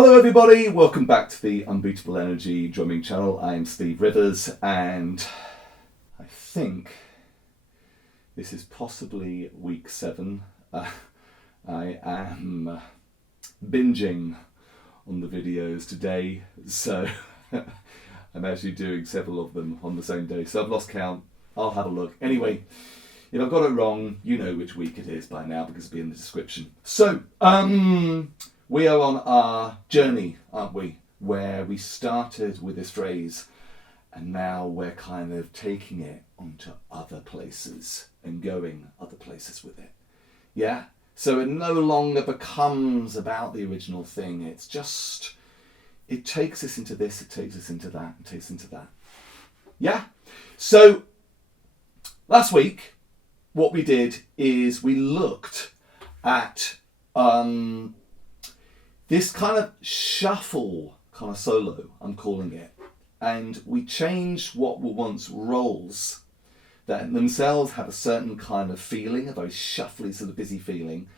Hello everybody, welcome back to the Unbeatable Energy drumming channel. I am Steve Rivers and I think this is possibly week 7. I am binging on the videos today, so I'm actually doing several of them on the same day, so I've lost count. I'll have a look. Anyway, if I've got it wrong, you know which week it is by now because it'll be in the description. So, we are on our journey, aren't we? Where we started with this phrase and now we're kind of taking it onto other places and going other places with it. Yeah? So it no longer becomes about the original thing. It's just, it takes us into this, it takes us into that, it takes us into that. Yeah? So last week, what we did is we looked at this kind of shuffle kind of solo, I'm calling it. And we changed what were once rolls that themselves had a certain kind of feeling, a very shuffly sort of busy feeling.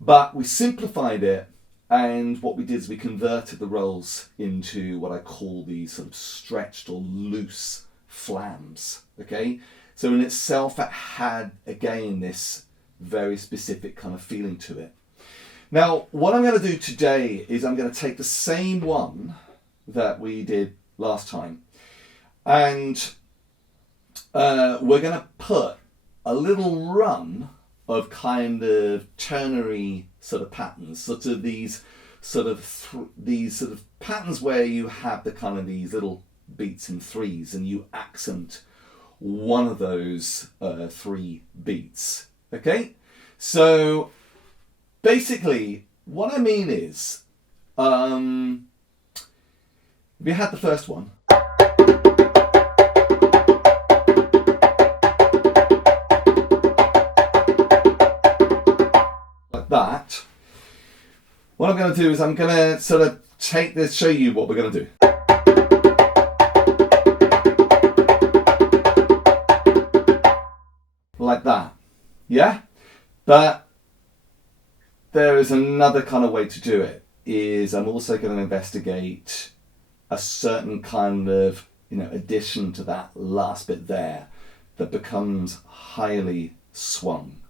But we simplified it, and what we did is we converted the rolls into what I call these sort of stretched or loose flams, okay? So in itself, it had, again, this very specific kind of feeling to it. Now, what I'm going to do today is I'm going to take the same one that we did last time, and we're going to put a little run of kind of ternary sort of patterns, these sort of patterns where you have the kind of these little beats in threes, and you accent one of those 3 beats. Okay, so basically, what I mean is, we had the first one. Like that. What I'm going to do is I'm going to sort of take this, show you what we're going to do. Like that. Yeah? But there is another kind of way to do it, is I'm also going to investigate a certain kind of, addition to that last bit there that becomes highly swung.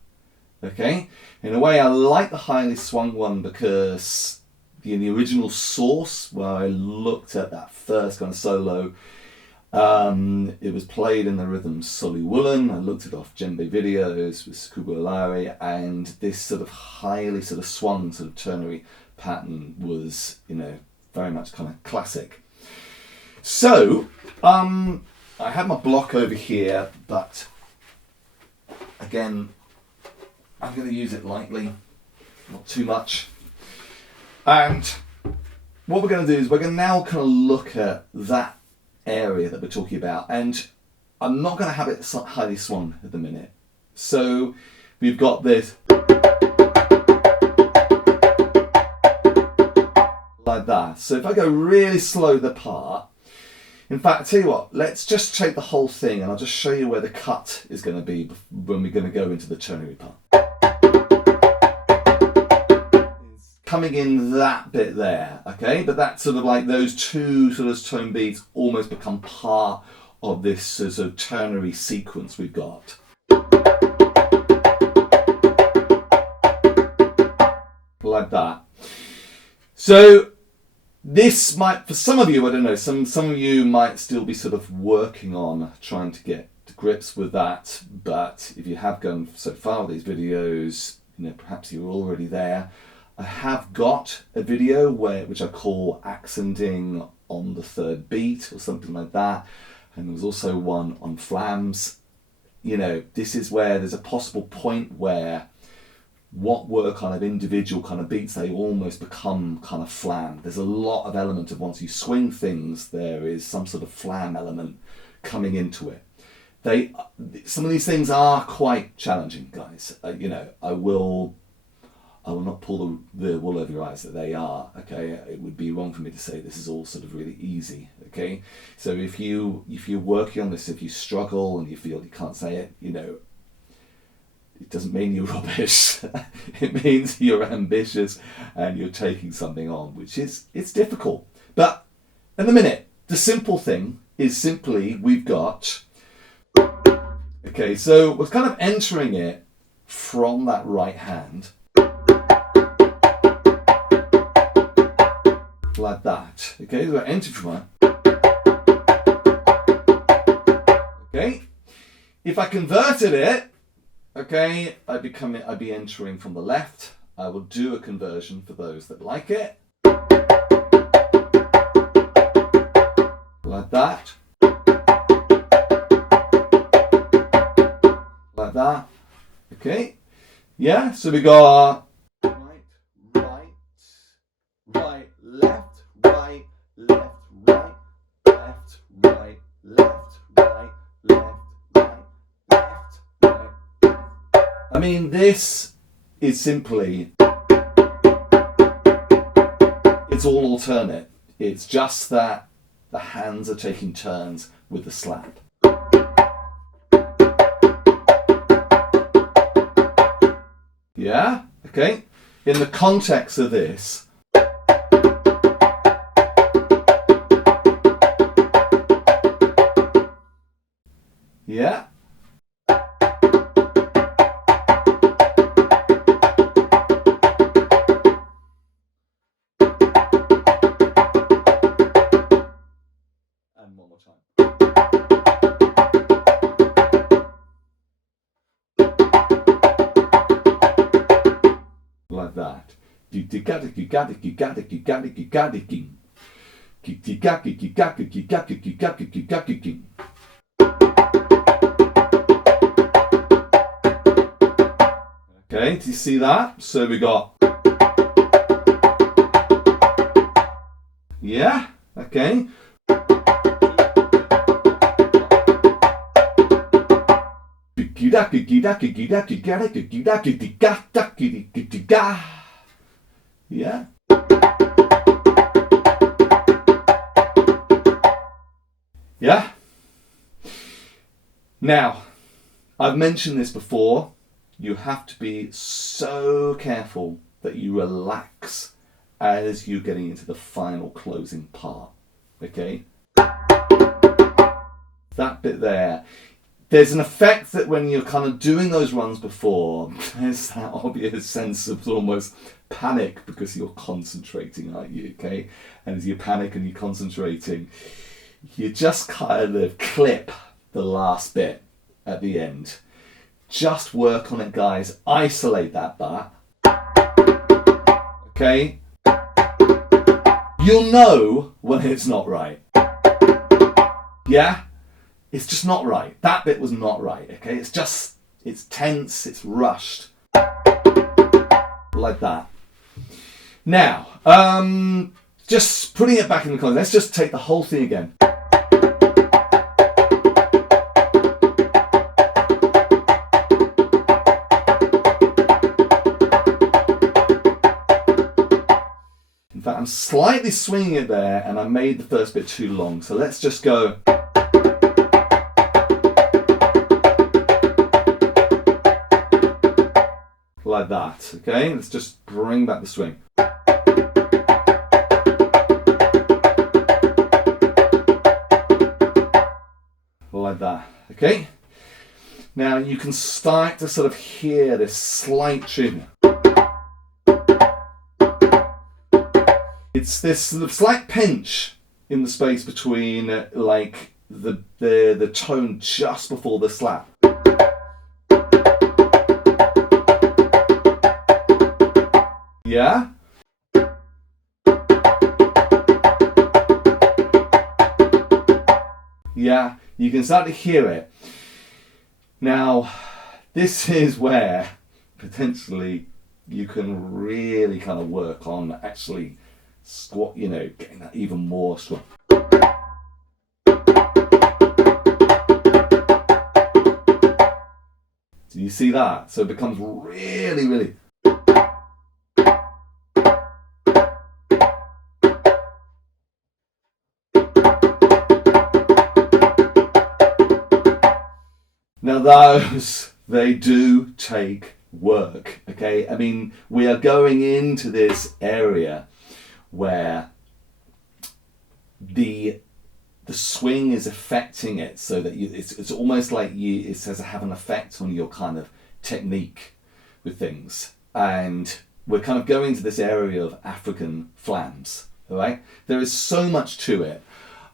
Okay? In a way, I like the highly swung one because in the original source, where I looked at that first kind of solo, it was played in the rhythm Solly Woolen. I looked it off Djembe videos with Skubalari, and this sort of highly sort of swung sort of ternary pattern was, very much kind of classic. So, I have my block over here, but again, I'm going to use it lightly, not too much. And what we're going to do is we're going to now kind of look at that area that we're talking about, and I'm not going to have it highly swung at the minute. So we've got this like that. So if I go really slow the part, in fact, I tell you what, let's just take the whole thing and I'll just show you where the cut is going to be when we're going to go into the ternary part. Coming in that bit there, okay? But that's sort of like those 2 sort of tone beats almost become part of this sort of ternary sequence we've got. Like that. So this might, for some of you, I don't know, some of you might still be sort of working on trying to get to grips with that, but if you have gone so far with these videos, perhaps you're already there. I have got a video which I call accenting on the 3rd beat or something like that, and there was also one on flams. This is where there's a possible point where what were kind of individual kind of beats, they almost become kind of flam. There's a lot of element of once you swing things, there is some sort of flam element coming into it. Some of these things are quite challenging, guys. I will not pull the wool over your eyes that they are, okay? It would be wrong for me to say this is all sort of really easy, okay? So if you're working on this, if you struggle and you feel you can't say it, it doesn't mean you're rubbish. It means you're ambitious and you're taking something on, which is, it's difficult. But in the minute, the simple thing is simply we've got, okay, so we're kind of entering it from that right hand, like that. Okay, so we're entering from that. Okay, if I converted it, okay, I'd be entering from the left. I will do a conversion for those that like it. Like that. Like that. Okay. Yeah, so we got right, right, right, left, right, left, right, left, right, left, right, left, right, left, right. I mean, this is simply, it's all alternate. It's just that the hands are taking turns with the slap. Yeah? Okay? In the context of this, yeah? And one more time. Like that. Okay, do you see that? So we got, yeah, okay. Yeah. Yeah. Now, I've mentioned this before. You have to be so careful that you relax as you're getting into the final closing part. Okay? That bit there. There's an effect that when you're kind of doing those runs before, there's that obvious sense of almost panic because you're concentrating, aren't you? Okay? And as you panic and you're concentrating, you just kind of clip the last bit at the end. Just work on it, guys. Isolate that bar. Okay? You'll know when it's not right. Yeah? It's just not right. That bit was not right, okay? It's tense, it's rushed. Like that. Now, just putting it back in the context, let's just take the whole thing again. In fact, I'm slightly swinging it there and I made the first bit too long. So let's just go. Like that, okay? Let's just bring back the swing. Like that, okay? Now you can start to sort of hear this slight tune. It's this sort of slight pinch in the space between like the tone just before the slap. Yeah? Yeah, you can start to hear it. Now, this is where potentially you can really kind of work on actually getting that even more strong. Do you see that? So it becomes really, really. Now those They do take work, okay? I mean, we are going into this area where the swing is affecting it, so that it's almost like it says have an effect on your kind of technique with things. And we're kind of going to this area of African flams, all right? There is so much to it.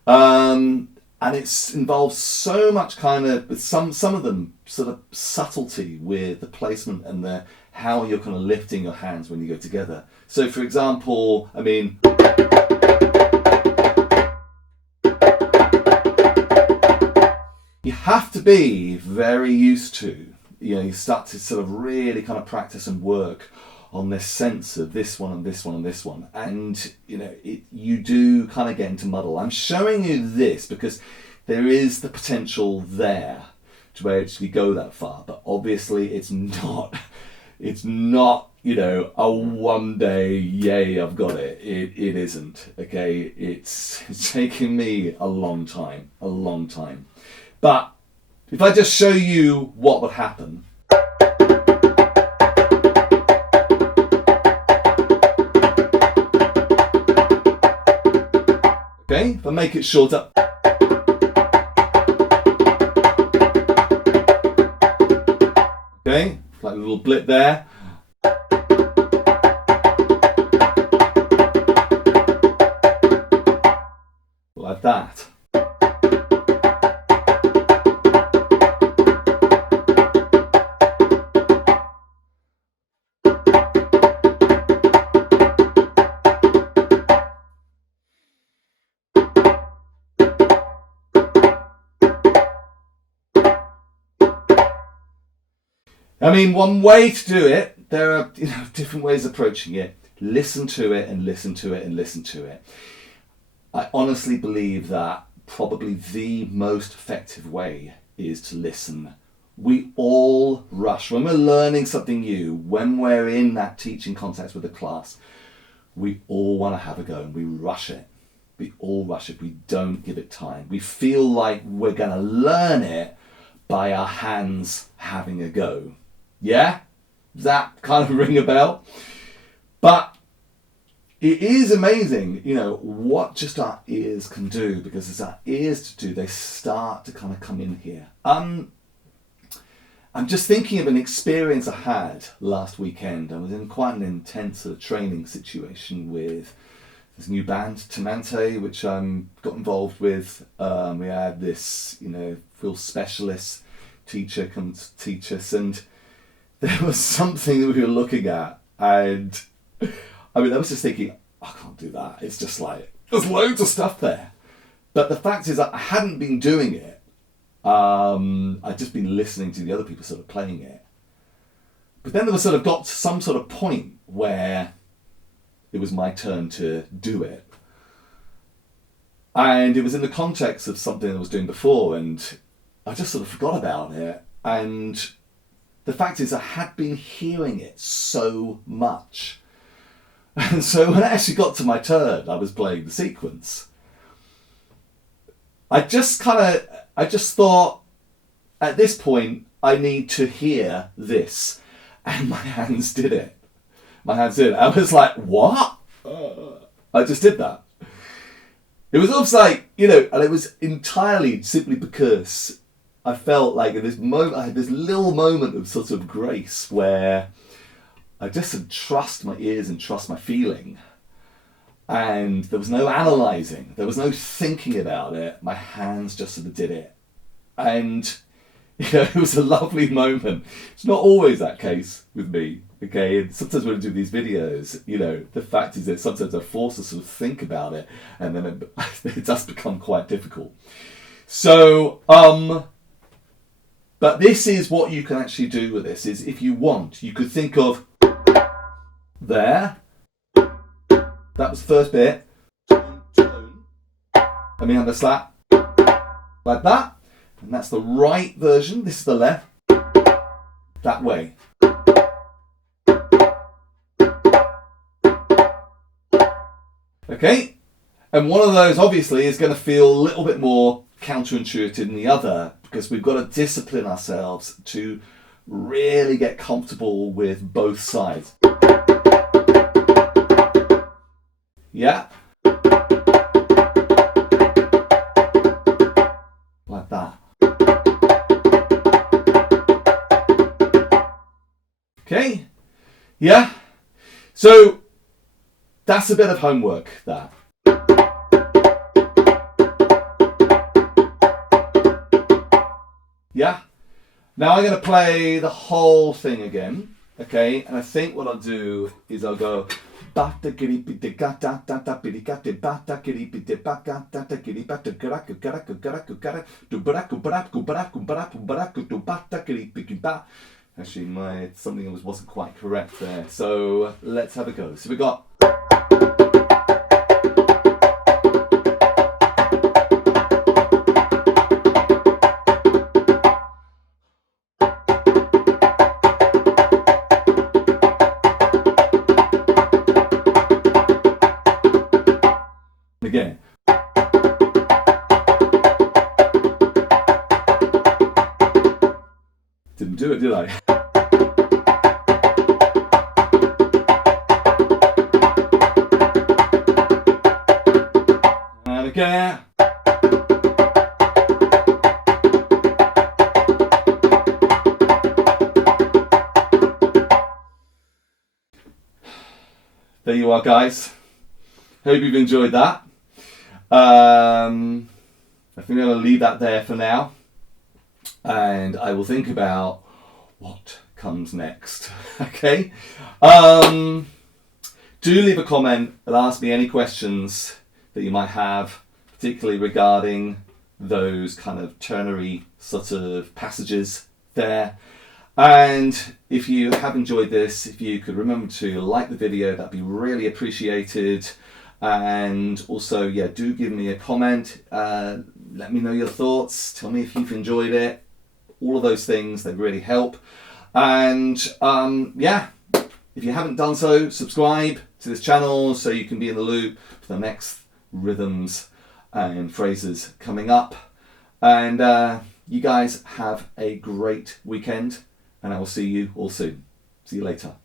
And it involves so much kind of, some of them sort of subtlety with the placement and the how you're kind of lifting your hands when you go together. So for example, I mean, you have to be very used to, you start to sort of really kind of practice and work on this sense of this one and this one and this one, and you do kind of get into muddle. I'm showing you this because there is the potential there to actually go that far, but obviously it's not a one day yay I've got it. It isn't, okay? It's taken me a long time. But if I just show you what would happen. Okay, if I make it shorter. Okay, like a little blip there. Like that. I mean, one way to do it, there are different ways of approaching it. Listen to it and listen to it and listen to it. I honestly believe that probably the most effective way is to listen. We all rush. When we're learning something new, when we're in that teaching context with a class, we all want to have a go and we rush it. We all rush it. We don't give it time. We feel like we're going to learn it by our hands having a go. Yeah? Does that kind of ring a bell? But it is amazing, what just our ears can do, because as our ears do, they start to kind of come in here. I'm just thinking of an experience I had last weekend. I was in quite an intense sort of training situation with this new band, Djembe, which I got involved with. We had this, real specialist teacher come to teach us, and there was something that we were looking at, and I was just thinking, I can't do that. It's just like, there's loads of stuff there. But the fact is that I hadn't been doing it. I'd just been listening to the other people sort of playing it. But then there was sort of got to some sort of point where it was my turn to do it. And it was in the context of something I was doing before, and I just sort of forgot about it. And the fact is I had been hearing it so much. And so when I actually got to my turn, I was playing the sequence. I just thought, at this point, I need to hear this. And my hands did it. I was like, what? I just did that. It was almost like, and it was entirely simply because I felt like in this moment, I had this little moment of sort of grace where I just had trust my ears and trust my feeling. And there was no analysing. There was no thinking about it. My hands just sort of did it. And, it was a lovely moment. It's not always that case with me, okay? And sometimes when I do these videos, the fact is that sometimes I force to sort of think about it, and then it does become quite difficult. So, but this is what you can actually do with this, is if you want, you could think of there. That was the first bit. Let me have a slap. Like that. And that's the right version. This is the left. That way. Okay? And one of those obviously is going to feel a little bit more counterintuitive than the other, because we've got to discipline ourselves to really get comfortable with both sides. Yeah. Like that. Okay. Yeah. So that's a bit of homework, that. Yeah. Now I'm going to play the whole thing again, okay? And I think what I'll do is I'll go. Actually, something wasn't quite correct there. So let's have a go. So we got. Again. Didn't do it, did I? And again. There you are, guys. Hope you've enjoyed that. I think I'm going to leave that there for now, and I will think about what comes next. Okay. Do leave a comment and ask me any questions that you might have, particularly regarding those kind of ternary sort of passages there. And if you have enjoyed this, if you could remember to like the video, that'd be really appreciated. And also, yeah, do give me a comment. Let me know your thoughts. Tell me if you've enjoyed it. All of those things, they really help. And yeah, if you haven't done so, subscribe to this channel so you can be in the loop for the next rhythms and phrases coming up. And you guys have a great weekend, and I will see you all soon. See you later.